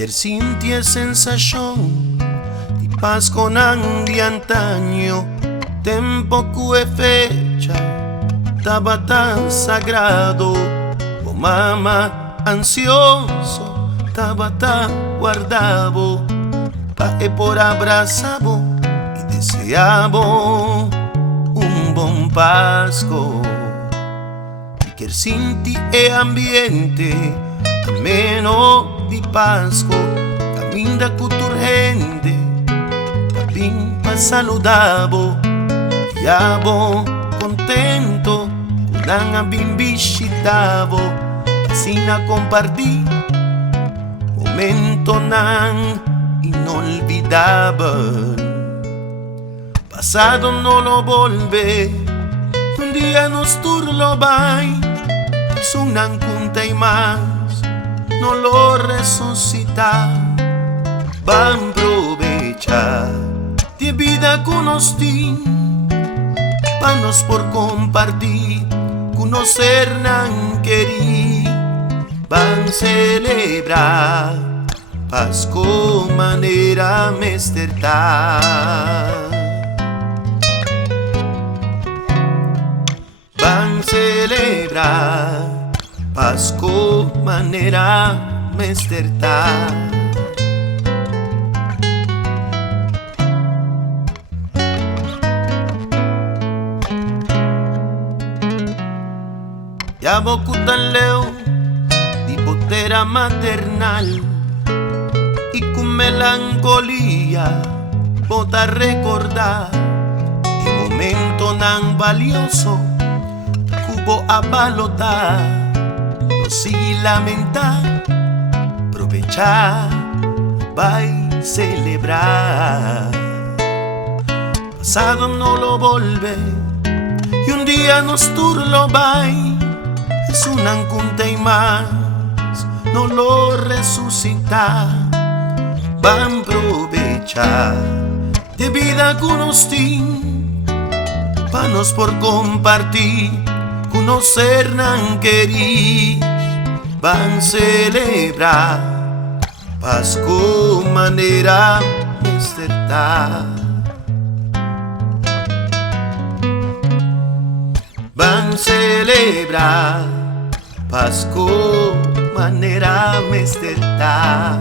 Quer sentir sensação de paz com de antaño. Tempo que é fecha tava tão sagrado. O mama ansioso tava tão guardado. Pa e por abraçavo e deseavo bom Pasco. E quer sentir e ambiente ameno de Pasco. Caminda culturgente, capimpa saludabo. Yabo contento, kulang bim visitabo. Asina compartir momento nan inolvidable. Pasado no lo volve, un día nos turlo vai. Es un ankunta y más, no lo resucita. Van aprovechar de vida con nos panos por compartir, conocer nan querir. Van celebrar Pasco manera mestertar. Van celebrar Pasco manera mestertar. Ya bocutan leo di botera maternal y con melancolía bota recordar el momento tan valioso cubo a balotar. No si lamentar, aprovechar, va y celebrar. Pasado no lo volve y un día nos turlo va. Es un ancunta y más, no lo resucita. Van a aprovechar de vida con hostín, panos por compartir, conocer nan querir. Van a celebrar Pasco manera mestertar. Van a celebrar Pasco manera mestertar.